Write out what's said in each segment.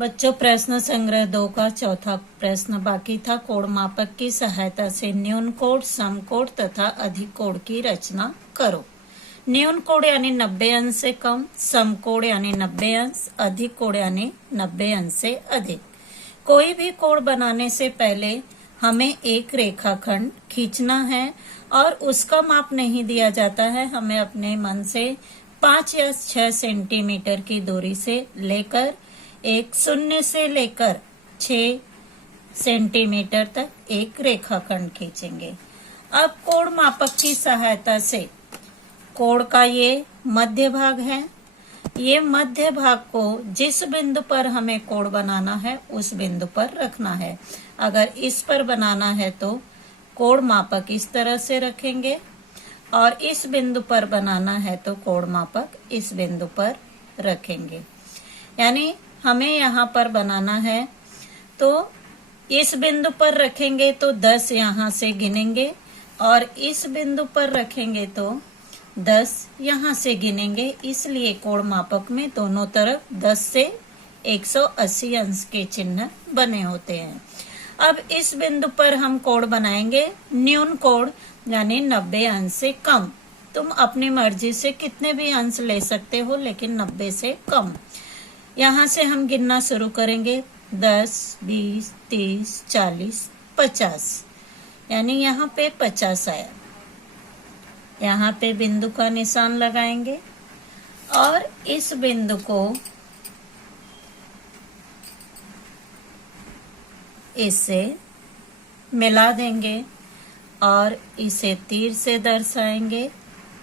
बच्चों, प्रश्न संग्रह 2 का चौथा प्रश्न बाकी था। कोण मापक की सहायता से न्यून कोण, सम कोण तथा अधिक कोण की रचना करो। न्यून कोण यानी 90 अंश से कम, सम कोण यानी 90 अंश, अधिक कोण यानी 90 अंश से अधिक। कोई भी कोण बनाने से पहले हमें एक रेखाखंड खींचना है और उसका माप नहीं दिया जाता है। हमें अपने मन से 5 या 6 सेंटीमीटर की दूरी से लेकर एक शून्य से लेकर 6 सेंटीमीटर तक एक रेखाखंड खींचेंगे। अब कोण मापक की सहायता से कोण का ये मध्य भाग है, ये मध्य भाग को जिस बिंदु पर हमें कोण बनाना है उस बिंदु पर रखना है। अगर इस पर बनाना है तो कोण मापक इस तरह से रखेंगे और इस बिंदु पर बनाना है तो कोण मापक इस बिंदु पर रखेंगे। यानी हमें यहाँ पर बनाना है तो इस बिंदु पर रखेंगे तो 10 यहाँ से गिनेंगे और इस बिंदु पर रखेंगे तो 10 यहाँ से गिनेंगे। इसलिए कोण मापक में दोनों तरफ 10 से 180 अंश के चिन्ह बने होते हैं। अब इस बिंदु पर हम कोण बनाएंगे न्यून कोण यानी 90 अंश से कम। तुम अपनी मर्जी से कितने भी अंश ले सकते हो, लेकिन 90 से कम। यहाँ से हम गिनना शुरू करेंगे 10, 20, 30, 40, 50। यानी यहाँ पे 50 आया। यहाँ पे बिंदु का निशान लगाएंगे और इस बिंदु को इससे मिला देंगे और इसे तीर से दर्शाएंगे।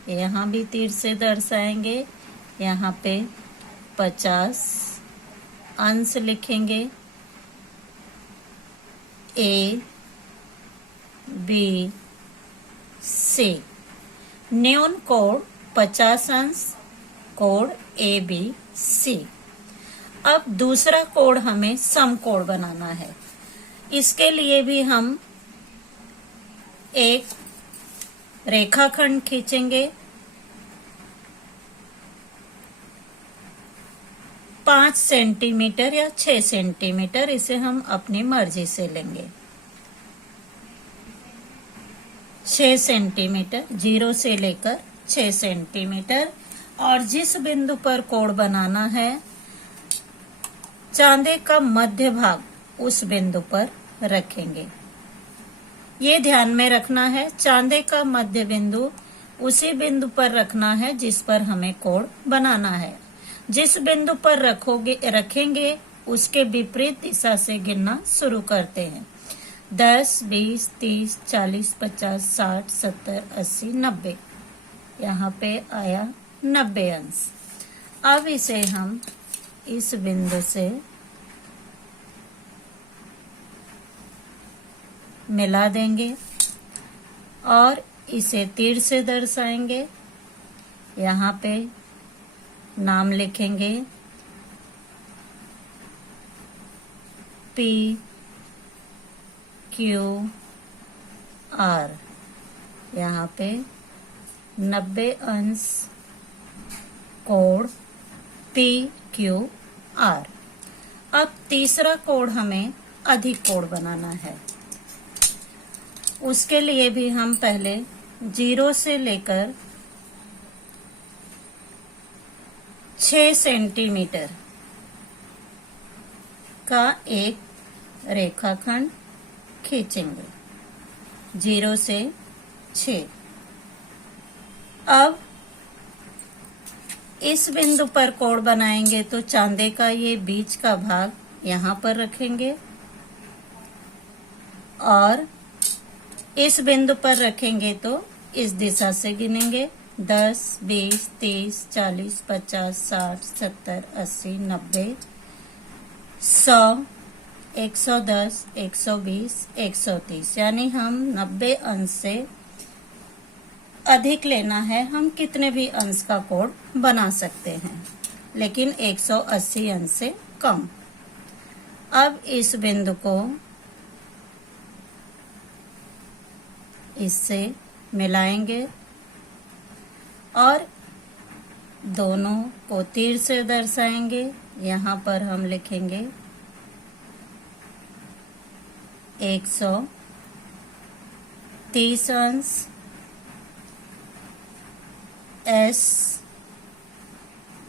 यहाँ भी तीर से दर्शाएंगे। यहाँ पे 50 अंश लिखेंगे। A, B, C। न्यून कोण 50 अंश, कोण ABC। अब दूसरा कोण हमें समकोण बनाना है। इसके लिए भी हम एक रेखाखंड खींचेंगे। 5 सेंटीमीटर या 6 सेंटीमीटर, इसे हम अपनी मर्जी से लेंगे। 6 सेंटीमीटर, 0 से लेकर 6 सेंटीमीटर। और जिस बिंदु पर कोण बनाना है चांदे का मध्य भाग उस बिंदु पर रखेंगे। ये ध्यान में रखना है, चांदे का मध्य बिंदु उसी बिंदु पर रखना है जिस पर हमें कोण बनाना है। जिस बिंदु पर रखेंगे उसके विपरीत दिशा से गिनना शुरू करते हैं। 10, 20, 30, 40, 50, 60, 70, 80, 90। यहाँ पे आया 90 अंश। अब इसे हम इस बिंदु से मिला देंगे और इसे तीर से दर्शाएंगे। यहाँ पे नाम लिखेंगे P, Q, R। यहाँ पे 90 अंश कोण P, Q, R। अब तीसरा कोण हमें अधिक कोण बनाना है। उसके लिए भी हम पहले 0 से लेकर 6 सेंटीमीटर का एक रेखाखंड खींचेंगे। 0 से 6। अब इस बिंदु पर कोण बनाएंगे तो चांदे का ये बीच का भाग यहाँ पर रखेंगे और इस बिंदु पर रखेंगे तो इस दिशा से गिनेंगे। 10, 20, 30, 40, 50, 60, 70, 80, 90, 100, 110, 120, 130। यानी हम 90 अंश से अधिक लेना है। हम कितने भी अंश का कोण बना सकते हैं, लेकिन 180 अंश से कम। अब इस बिंदु को इससे मिलाएंगे और दोनों को तीर से दर्शाएंगे। यहाँ पर हम लिखेंगे 130 अंश एस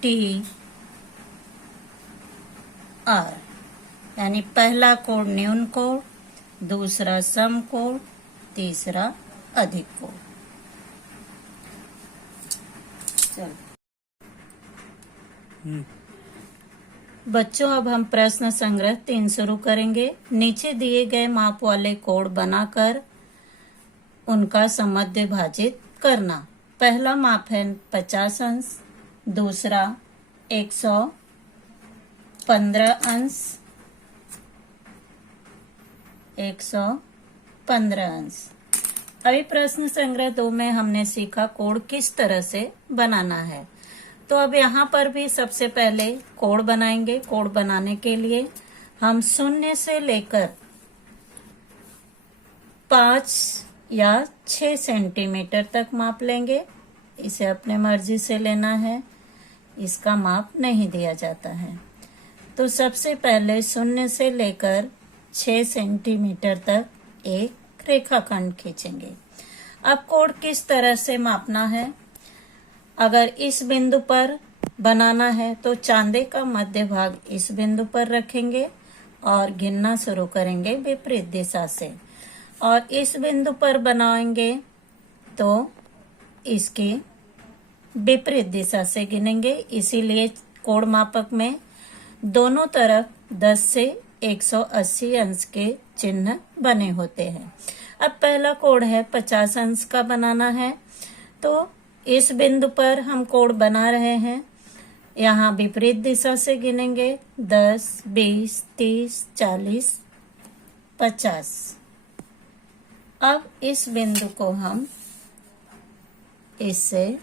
टी आर, यानी पहला कोड न्यून कोड, दूसरा सम कोड, तीसरा अधिक कोड। चलो बच्चों, अब हम प्रश्न संग्रह 3 शुरू करेंगे। नीचे दिए गए माप वाले कोड बनाकर उनका समद्य भाजित करना। पहला माप है 50 अंश, दूसरा 115 अंश, 115 अंश। अभी प्रश्न संग्रह 2 में हमने सीखा कोड किस तरह से बनाना है। तो अब यहाँ पर भी सबसे पहले कोड बनाएंगे। कोड बनाने के लिए हम 0 से लेकर 5 या 6 सेंटीमीटर तक माप लेंगे। इसे अपने मर्जी से लेना है, इसका माप नहीं दिया जाता है। तो सबसे पहले 0 से लेकर 6 सेंटीमीटर तक एक रेखाखंड खींचेंगे। अब कोड किस तरह से मापना है। अगर इस बिंदु पर बनाना है तो चांदे का मध्य भाग इस बिंदु पर रखेंगे और गिनना शुरू करेंगे विपरीत दिशा से, और इस बिंदु पर बनाएंगे तो इसकी विपरीत दिशा से गिनेंगे। इसीलिए कोण मापक में दोनों तरफ 10 से 180 अंश के चिन्ह बने होते हैं। अब पहला कोण है 50 अंश का बनाना है, तो इस बिंदु पर हम कोण बना रहे हैं। यहाँ विपरीत दिशा से गिनेंगे 10, 20, 30, 40, 50। अब इस बिंदु को हम इससे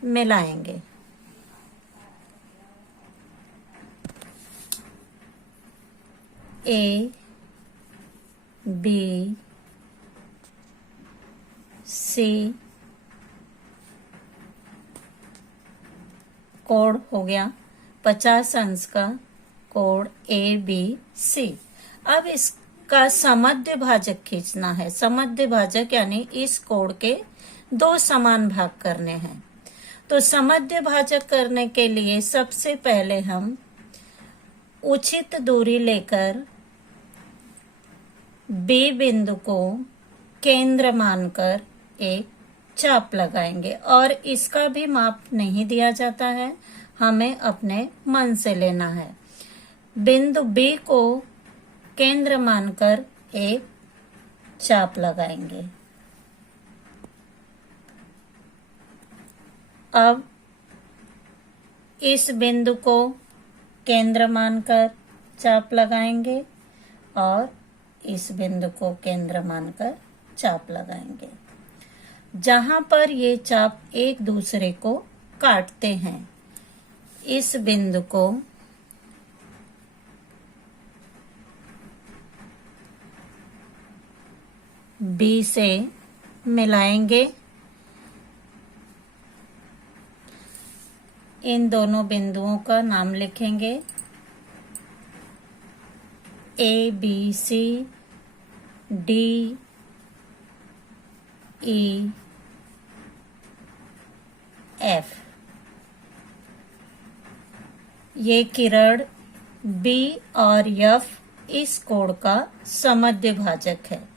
मिलाएंगे। ए, बी, सी कोण हो गया 50 अंश का कोण ए बी सी। अब इसका समद्य भाजक खींचना है। समद्य भाजक यानी इस कोण के 2 समान भाग करने हैं। तो समद्य भाजक करने के लिए सबसे पहले हम उचित दूरी लेकर बी बिंदु को केंद्र मानकर एक चाप लगाएंगे, और इसका भी माप नहीं दिया जाता है, हमें अपने मन से लेना है। बिंदु बी को केंद्र मानकर एक चाप लगाएंगे। अब इस बिंदु को केंद्र मानकर चाप लगाएंगे और इस बिंदु को केंद्र मानकर चाप लगाएंगे। जहां पर ये चाप एक दूसरे को काटते हैं, इस बिंदु को बी से मिलाएंगे। इन दोनों बिंदुओं का नाम लिखेंगे A B C D E F. ये किरण बी और एफ इस कोण का समद्य भाजक है,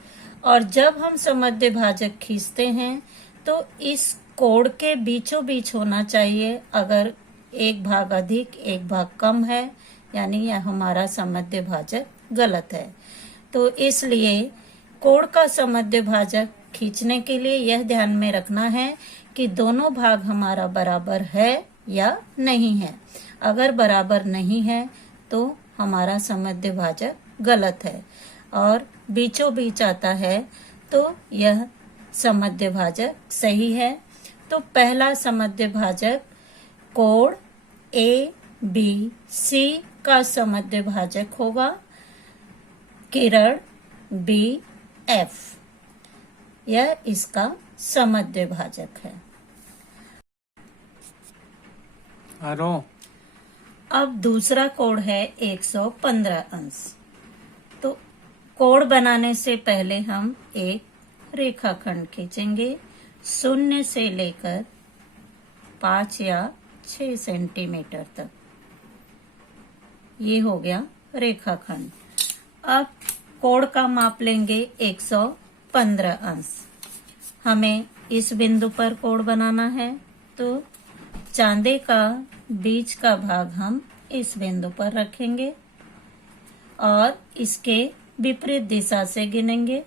और जब हम समद्य भाजक खींचते हैं तो इस कोण के बीचों बीच होना चाहिए। अगर एक भाग अधिक एक भाग कम है, यानी यह हमारा समद्य भाजक गलत है। तो इसलिए कोण का समद्य भाजक खींचने के लिए यह ध्यान में रखना है कि दोनों भाग हमारा बराबर है या नहीं है। अगर बराबर नहीं है तो हमारा समद्य भाजक गलत है, और बीचों बीच आता है तो यह समद्य भाजक सही है। तो पहला समद्य भाजक कोण ए बी सी का समद्य भाजक होगा किरण बी एफ। यह इसका समद्य भाजक है। अब दूसरा कोण है 115 अंश। कोण बनाने से पहले हम एक रेखाखंड खींचेंगे 0 से लेकर 5 या 6 सेंटीमीटर तक। ये हो गया रेखाखंड। अब कोण का माप लेंगे 115 अंश। हमें इस बिंदु पर कोण बनाना है, तो चांदे का बीच का भाग हम इस बिंदु पर रखेंगे और इसके विपरीत दिशा से गिनेंगे।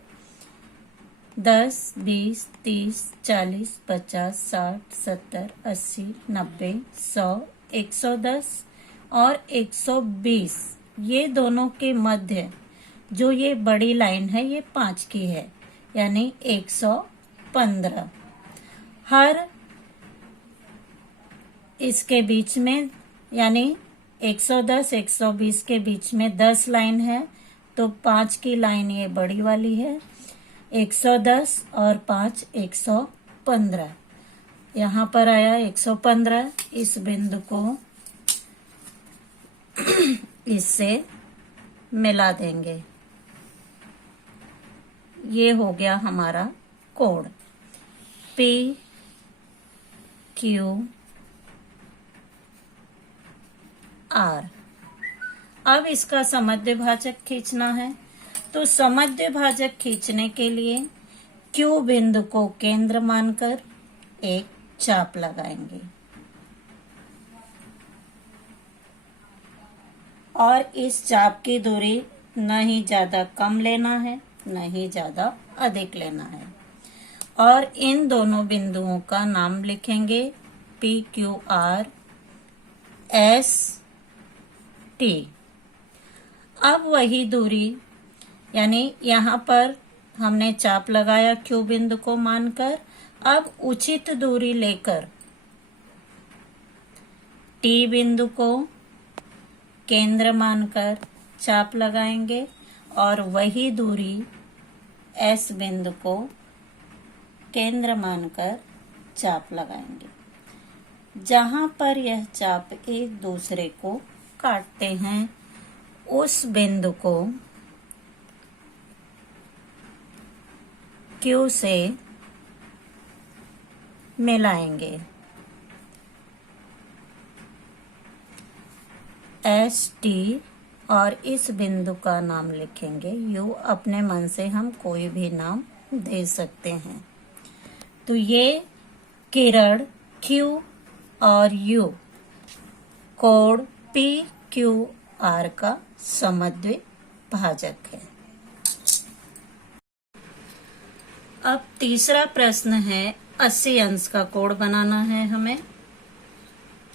10, 20, 30, 40, 50, 60, 70, 80, 90, 100, 110 और 120। ये दोनों के मध्य जो ये बड़ी लाइन है ये 5 की है, यानी 115। हर इसके बीच में यानी 110, 120 के बीच में 10 लाइन है, तो 5 की लाइन ये बड़ी वाली है। 110 और 5 115। यहाँ पर आया 115। इस बिंदु को इससे मिला देंगे। ये हो गया हमारा कोण P Q R। अब इसका समद्विभाजक खींचना है, तो समद्विभाजक खींचने के लिए Q बिंदु को केंद्र मानकर एक चाप लगाएंगे और इस चाप की दूरी न ही ज्यादा कम लेना है न ही ज्यादा अधिक लेना है, और इन दोनों बिंदुओं का नाम लिखेंगे P Q R S T। अब वही दूरी यानी यहाँ पर हमने चाप लगाया Q बिंदु को मानकर, अब उचित दूरी लेकर T बिंदु को केंद्र मानकर चाप लगाएंगे और वही दूरी S बिंदु को केंद्र मानकर चाप लगाएंगे। जहां पर यह चाप एक दूसरे को काटते हैं उस बिंदु को Q से मिलाएंगे। S T और इस बिंदु का नाम लिखेंगे U। अपने मन से हम कोई भी नाम दे सकते हैं। तो ये किरण Q और U कोण P Q R का समद्विभाजक है। अब तीसरा प्रश्न है 80 अंश का कोण बनाना है हमें।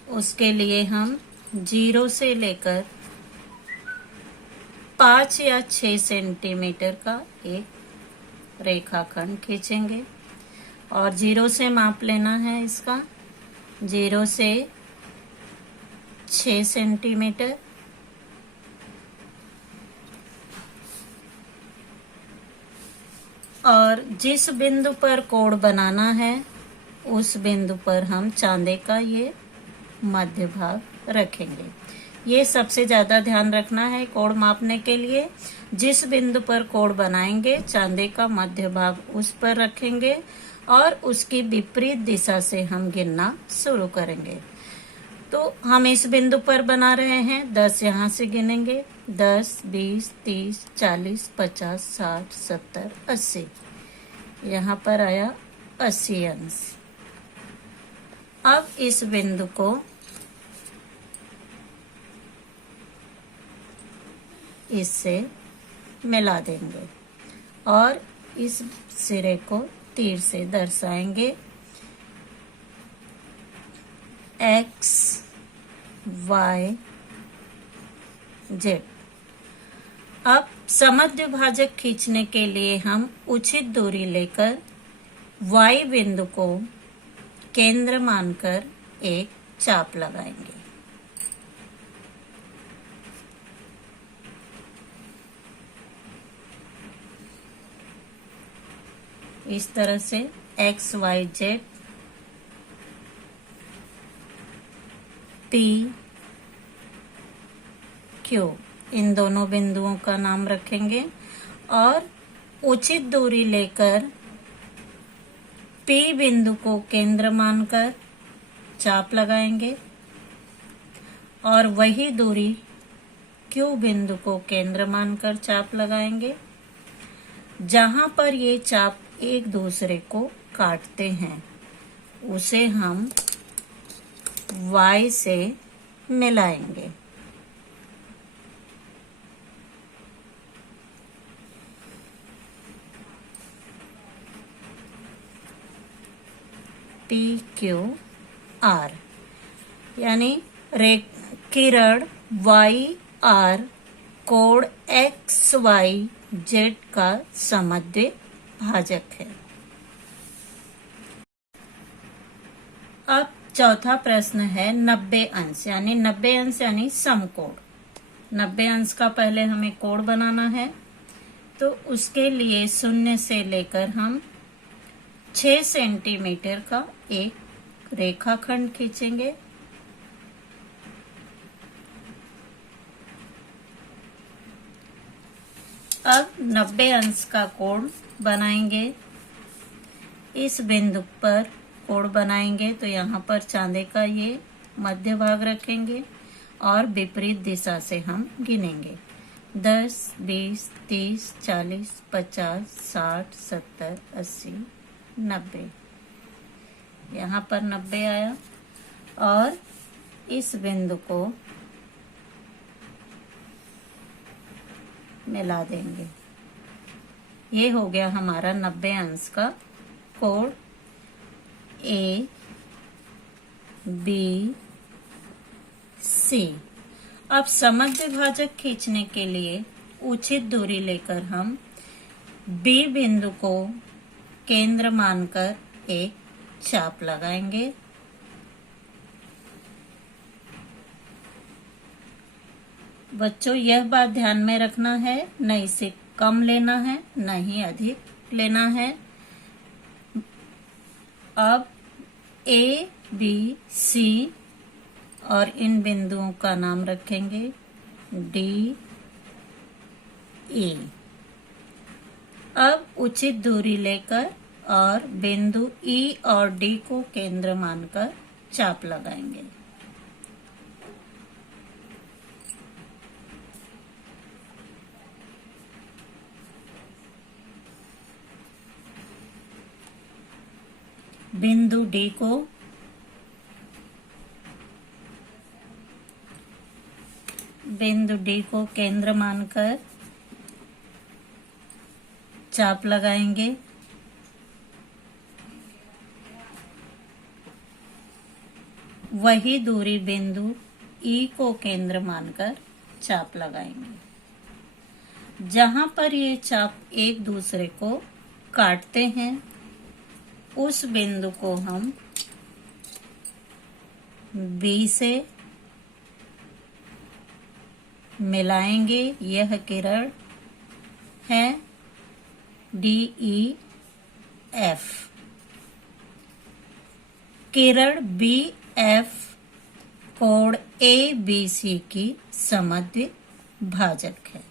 उसके लिए हम 0 से लेकर 5 या 6 सेंटीमीटर का एक रेखाखंड खींचेंगे और 0 से माप लेना है इसका। 0 से 6 सेंटीमीटर और जिस बिंदु पर कोण बनाना है उस बिंदु पर हम चांदे का ये मध्य भाग रखेंगे। ये सबसे ज्यादा ध्यान रखना है कोण मापने के लिए। जिस बिंदु पर कोण बनाएंगे चांदे का मध्य भाग उस पर रखेंगे और उसकी विपरीत दिशा से हम गिनना शुरू करेंगे। तो हम इस बिंदु पर बना रहे हैं, 10 यहाँ से गिनेंगे। 10, 20, 30, 40, 50, 60, 70, 80। यहाँ पर आया 80 अंश। अब इस बिंदु को इससे मिला देंगे और इस सिरे को तीर से दर्शाएंगे। X Y Z। अब समद्विभाजक खींचने के लिए हम उचित दूरी लेकर Y बिंदु को केंद्र मानकर एक चाप लगाएंगे। इस तरह से X Y Z P Q इन दोनों बिंदुओं का नाम रखेंगे और उचित दूरी लेकर P बिंदु को केंद्र मानकर चाप लगाएंगे और वही दूरी Q बिंदु को केंद्र मानकर चाप लगाएंगे। जहां पर ये चाप एक दूसरे को काटते हैं उसे हम Y से मिलाएंगे। PQR यानी किरण YR कोण XYZ का समद्वि भाजक है। अब चौथा प्रश्न है 90 अंश यानी 90 अंश यानी समकोण। 90 अंश का पहले हमें कोण बनाना है, तो उसके लिए शून्य से लेकर हम 6 सेंटीमीटर का एक रेखाखंड खींचेंगे। अब 90 अंश का कोण बनाएंगे। इस बिंदु पर कोण बनाएंगे तो यहाँ पर चांदे का ये मध्य भाग रखेंगे और विपरीत दिशा से हम गिनेंगे 10, 20, 30, 40, 50, 60, 70, 80, 90। यहाँ पर 90 आया और इस बिंदु को मिला देंगे। ये हो गया हमारा 90 अंश का कोण A B C। अब समद्वि भाजक खींचने के लिए उचित दूरी लेकर हम B बिंदु को केंद्र मानकर एक चाप लगाएंगे। बच्चों यह बात ध्यान में रखना है, न इसे कम लेना है न ही अधिक लेना है। अब A B C और इन बिंदुओं का नाम रखेंगे D E। अब उचित दूरी लेकर और बिंदु E और D को केंद्र मानकर चाप लगाएंगे। बिंदु D को केंद्र मानकर चाप लगाएंगे। वही दूरी बिंदु E को केंद्र मानकर चाप लगाएंगे। जहां पर ये चाप एक दूसरे को काटते हैं उस बिंदु को हम B से मिलाएंगे। यह किरण है DEF। किरण BF कोण ABC की समद्वि भाजक है।